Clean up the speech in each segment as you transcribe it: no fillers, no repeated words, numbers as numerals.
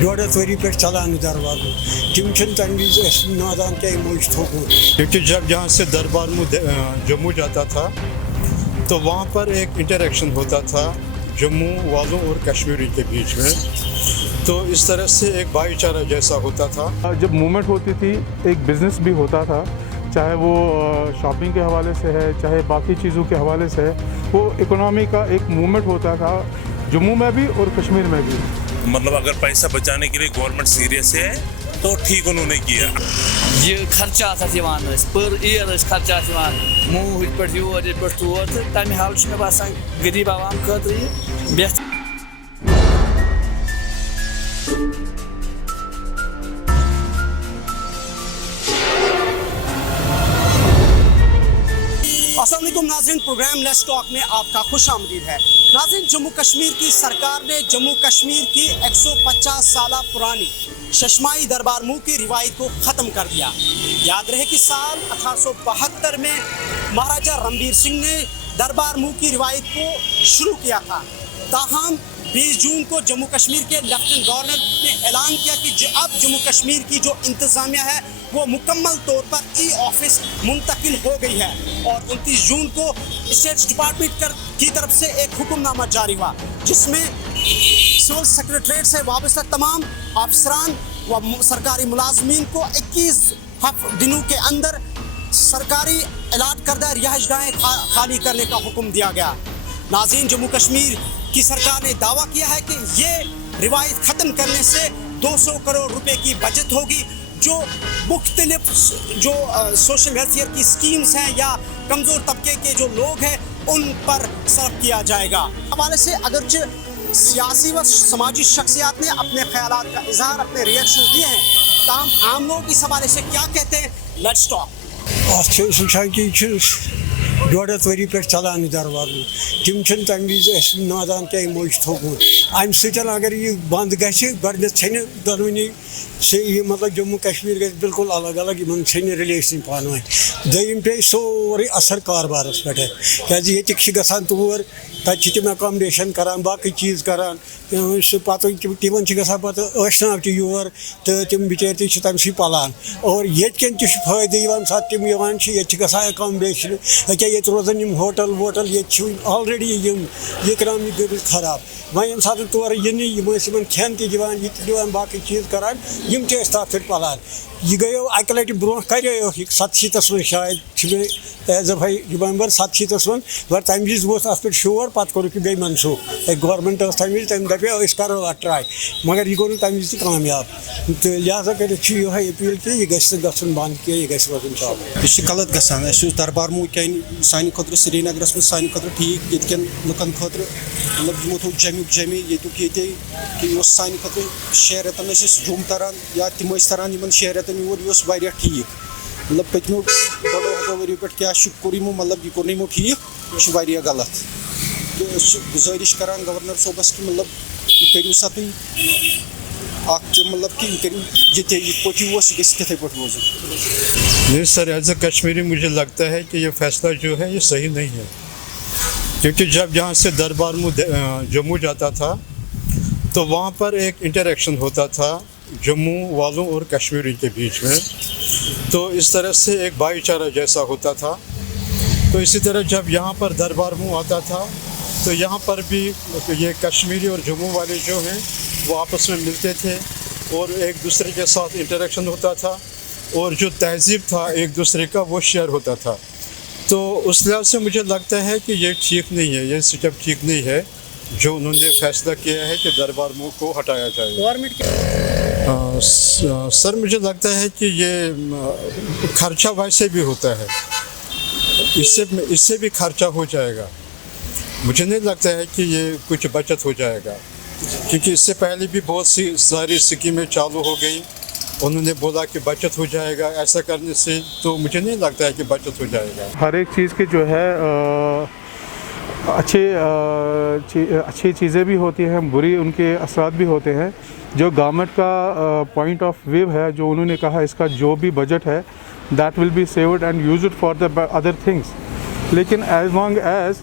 ڈوڑت وری پہ چلان دربار تم تمہ وز نادان کیا موج تھوکمت کیونکہ جب یہاں سے دربار جموں جاتا تھا تو وہاں پر ایک انٹریکشن ہوتا تھا جموں والوں اور کشمیری کے بیچ میں، تو اس طرح سے ایک بھائی چارہ جیسا ہوتا تھا. جب موومنٹ ہوتی تھی ایک بزنس بھی ہوتا تھا، چاہے وہ شاپنگ کے حوالے سے ہے چاہے باقی چیزوں کے حوالے سے ہے، وہ اکنامی کا ایک موومنٹ ہوتا تھا جموں میں بھی اور کشمیر میں بھی. مطلب اگر پیسہ بچانے کے لیے گورنمنٹ سیریس ہے تو ٹھیک انہوں نے کیا. یہ خرچات پر ایئر خرچات موہ یہ پہ یور یہ پہ تور تو تمہ حال میں باسان غریب عوام خاطر یہ بہتر. السلام علیکم ناظرین، پروگرام لیٹس ٹاک میں آپ کا خوش آمدید ہے. ناظرین، جموں کشمیر کی سرکار نے جموں کشمیر کی 150 سالہ پرانی ششمائی دربار موہ کی روایت کو ختم کر دیا. یاد رہے کہ سال 1872 میں مہاراجہ رنبیر سنگھ نے دربار موہ کی روایت کو شروع کیا تھا. تاہم 20 جون کو جموں کشمیر کے لیفٹننٹ گورنر نے اعلان کیا کہ اب جموں کشمیر کی جو انتظامیہ ہے وہ مکمل طور پر ای آفس منتقل ہو گئی ہے، اور 29 جون کو اسٹیٹ ڈپارٹمنٹ کی طرف سے ایک حکم نامہ جاری ہوا جس میں سول سیکریٹریٹ سے وابستہ تمام افسران و سرکاری ملازمین کو 21 دنوں کے اندر سرکاری الاٹ کردہ رہائش گاہیں خالی کرنے کا حکم دیا گیا. ناظرین، جموں کشمیر کی سرکار نے دعویٰ کیا ہے کہ یہ روایت ختم کرنے سے 200 کروڑ روپے کی بچت ہوگی، جو مختلف جو سوشل ویلفیئر کی اسکیمز ہیں یا کمزور طبقے کے جو لوگ ہیں ان پر صرف کیا جائے گا. حوالے سے اگرچہ سیاسی و سماجی شخصیات نے اپنے خیالات کا اظہار، اپنے ریئیکشن دیے ہیں، تاہم عام لوگ اس حوالے سے کیا کہتے ہیں، لیٹس ٹاک. ڈوڑت وری پہ چلان دربار تم تمہ وز نادان کیا موج تھوکمت امہ سۭتۍ اگر یہ بند گژھِ گۄڈنیٚتھ ژھیٚنہِ دۄنوٕنی یہ مطلب جموں کشمیر گژھِ بالکل الگ الگ، یمن ژھیٚنہِ رِلیشن پانہٕ ؤنۍ. دوٚیِم پیٚیہِ سورُے اثر کاربارس پٮ۪ٹھ کیازِ ییٚتِکۍ چھِ گژھان تور تتہِ چھِ تِم ایکامڈیشن کران باقٕے چیٖز کران، سُہ پتہٕ تِمن چھِ گژھان پتہٕ ٲشناو تہِ یور تہٕ تِم بِچٲرۍ تہِ چھِ تمہِ سۭتۍ پلان. اور ییٚتہِ کٮ۪ن تہِ چھُ فٲیدٕ یِوان ساتہٕ تِم یِوان چھِ، ییٚتہِ چھِ گژھان ایکامڈیشن، أکیاہ ییٚتہِ روزان یِم ہوٹل ووٹل، ییٚتہِ چھِ آلریڈی یِم اِکنامی گٔمٕژ خراب. وۄنۍ ییٚمہِ ساتہٕ تورٕ یِنہٕ یِم ٲسۍ یِمن کھٮ۪ن تہِ دِوان یہِ تہِ دِوان باقٕے چیٖز کران، یِم تہِ ٲسۍ تتھ سۭتۍ پلان. یہ گیو اکہ لٹہ برونٛہہ کریو 67 من شاید چھ ایز اے رِممبر 67 من، مگر تمہ وز ووت ات پہ شور، پتہ کورُکھ یہ بیٚیہِ منسوخ. گورمنٹ ٲس تمہ وز، تٔمۍ دپیو أسۍ کرو اتھ ٹراے، مگر یہ گوٚو نہٕ تمہ وز تہِ کامیاب. تہٕ لہٰذا کٔرِتھ چھِ یِہوٚے اپیٖل کہِ یہِ گژھِ نہٕ گژھُن بنٛد کینٛہہ، یہِ گژھِ روزُن چالوٗ. یہ چھ غلط گژھان. اَسہِ اوس دربار موہ کیٛازِ سانہِ خٲطرٕ سرینگرس منٛز سانہِ خٲطرٕ ٹھیٖک، ییٚتہِ کٮ۪ن لُکن خٲطرٕ مطلب یِمو تھوٚو جمیُک جمی، ییٚتیُک ییٚتے کہِ یہِ اوس سانہِ خٲطرٕ 6 رٮ۪تن ٲسۍ أسۍ جوٚم تران یا تِم ٲسۍ تران یِمن 6 رٮ۪تن یور. یہِ اوس واریاہ ٹھیٖک. مطلب پٔتمیو 2 ؤرِیو پٮ۪ٹھ کیٛاہ چھُ کوٚر یِمو، مطلب یہِ کوٚر نہٕ یِمو ٹھیٖک، یہِ چھُ واریاہ غلط. تہٕ أسۍ چھِ گُزٲرِش کران گورنر صٲبس کہِ مطلب یہِ کٔرِو سا تُہۍ اکھ مطلب کہ یہ کرو جتنے یہ پوچھی وہ تھے پہ روزن. نہیں سر، ایز اے کشمیری مجھے لگتا ہے کہ یہ فیصلہ جو ہے یہ صحیح نہیں ہے، کیونکہ جب یہاں سے دربار جموں جاتا تھا تو وہاں پر ایک انٹریکشن ہوتا تھا جموں والوں اور کشمیری کے بیچ میں، تو اس طرح سے ایک بھائی چارہ جیسا ہوتا تھا. تو اسی طرح جب یہاں پر دربار موہ آتا تھا تو یہاں پر بھی یہ کشمیری اور جموں والے جو ہیں وہ آپس میں ملتے تھے اور ایک دوسرے کے ساتھ انٹریکشن ہوتا تھا، اور جو تہذیب تھا ایک دوسرے کا وہ شیئر ہوتا تھا. تو اس لحاظ سے مجھے لگتا ہے کہ یہ ٹھیک نہیں ہے، یہ سسٹم ٹھیک نہیں ہے جو انہوں نے فیصلہ کیا ہے کہ دربار موہ کو ہٹایا جائے. گورنمنٹ سر مجھے لگتا ہے کہ یہ خرچہ ویسے بھی ہوتا ہے، اس سے بھی خرچہ ہو جائے گا. مجھے نہیں لگتا ہے کہ یہ کچھ بچت ہو جائے گا، کیونکہ اس سے پہلے بھی بہت سی ساری اسکیمیں چالو ہو گئی. انہوں نے بولا کہ بچت ہو جائے گا ایسا کرنے سے، تو مجھے نہیں لگتا ہے کہ بچت ہو جائے گا. ہر ایک چیز کے جو ہے اچھی چیزیں بھی ہوتی ہیں، بری ان کے اثرات بھی ہوتے ہیں. جو گورنمنٹ کا پوائنٹ آف ویو ہے، جو انہوں نے کہا اس کا جو بھی بجٹ ہے that will be saved and use it for the other things. لیکن ایز لانگ ایز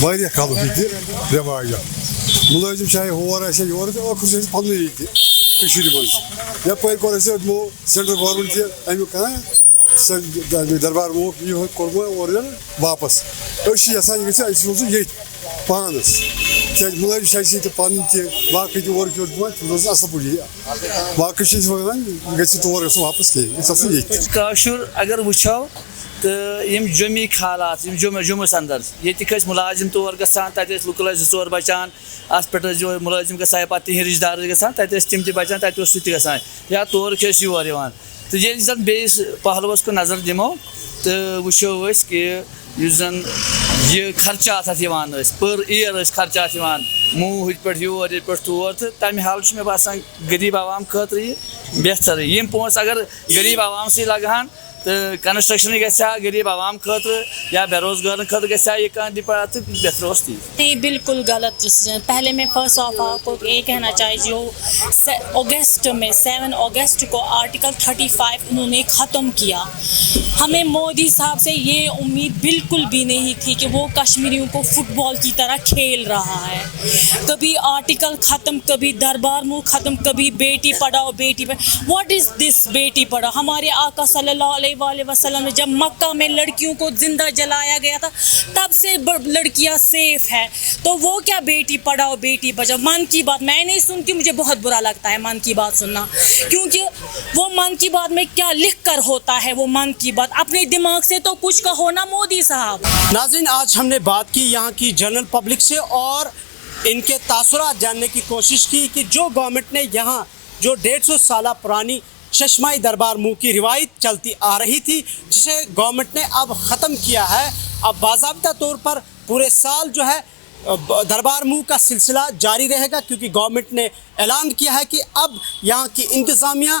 واریاہ کالُک ییٚتہِ رٮ۪واج مُلٲزِم چاہے ہور آسہِ یا یور آسہِ ٲخٕر چھِ أسۍ پَننُے ییٚتہِ کٔشیٖرِ منٛز یَپٲرۍ کوٚر اَسہِ یِمو سٮ۪نٹرل گورمٮ۪نٛٹ تہِ اَمیُک دربار موٗف یِہوے کوٚرمُت اورٕ واپس أسۍ چھِ یَژھان یہِ گژھِ اَسہِ روزُن ییٚتہِ پانَس کیٛازِ مُلٲزِم چھِ اَسہِ ییٚتہِ پَنٕنۍ تہِ باقٕے تہِ اورٕکۍ یورٕ دِوان تِم روزن اَصٕل پٲٹھۍ باقٕے چھِ أسۍ وَنان یہِ گژھِ تور گژھُن واپس کِہیٖنۍ یہِ گژھِ آسُن ییٚتہِ کٲشُر اگر وٕچھو تہٕ یِم جمِکۍ حالات یِم جموٗس اندر ییٚتِکۍ ٲسۍ مُلازِم تور گژھان، تَتہِ ٲسۍ لُکہٕ ٲسۍ 2-4 بَچان، اَتھ پٮ۪ٹھ ٲسۍ مُلٲزِم گژھان، پَتہٕ تِہنٛدۍ رِشتہٕ دار ٲسۍ گژھان، تَتہِ ٲسۍ تِم تہِ بَچان، تَتہِ اوس سُہ تہِ گژھان، یا تورٕکۍ ٲسۍ یور یِوان۔ تہٕ ییٚلہِ زَن بیٚیِس پہلوَس کُن نظر دِمو تہٕ وٕچھو أسۍ کہِ یُس زَن یہِ خرچات اَتھ یِوان ٲسۍ، پٔر اِیر ٲسۍ خرچات یِوان، موٗ ہُتہِ پٮ۪ٹھ یور ییٚتہِ پٮ۪ٹھ تور، تہٕ تَمہِ حالہٕ چھُ مےٚ باسان غریٖب عوام خٲطرٕ یہِ بہترٕے۔ یِم پونٛسہٕ اگر غریٖب عوامسٕے لَگہٕ ہن تہٕ کنسٹرکشنٕے گژھِ ہا غریٖب عوام خٲطرٕ یا بے روزگارن خٲطرٕ گژھِ ہا یہِ کانٛہہ ڈِپارٹ تہٕ بہتر اوس تی۔ نہیں، بالکل غلط ڈیسیجن۔ پہلے میں فرسٹ آف آپ کو یہ کہنا چاہیے، جو اگست میں 7 اگست کو آرٹیکل 35 انہوں نے ختم کیا، ہمیں مودی صاحب سے یہ امید بالکل بھی نہیں تھی کہ وہ کشمیریوں کو فٹ بال کی طرح کھیل رہا ہے۔ کبھی آرٹیکل ختم، کبھی دربار موو ختم، کبھی بیٹی پڑھاؤ بیٹی پڑھاؤ۔ واٹ از دس بیٹی پڑھاؤ؟ ہمارے آقا صلی اللہ علیہ وسلم نے جب مکہ میں لڑکیوں کو زندہ جلایا گیا تھا، تب سے لڑکیاں سیف ہے، تو وہ کیا بیٹی پڑھاؤ بیٹی بچاؤ؟ من کی بات میں نہیں سنتی، مجھے بہت برا لگتا ہے من کی بات سننا، کیونکہ وہ من کی بات میں کیا لکھ کر ہوتا ہے، وہ من کی بات اپنے دماغ سے تو کچھ کہو نا مودی صاحب۔ ناظرین، آج ہم نے بات کی یہاں کی جنرل پبلک سے اور ان کے تاثرات جاننے کی کوشش کی کہ جو گورنمنٹ نے یہاں جو 150 سالہ پرانی ششمائی دربار موو کی روایت چلتی آ رہی تھی، جسے گورنمنٹ نے اب ختم کیا ہے، اب باضابطہ طور پر پورے سال جو ہے دربار موو کا سلسلہ جاری رہے گا، کیونکہ گورنمنٹ نے اعلان کیا ہے کہ اب یہاں کی انتظامیہ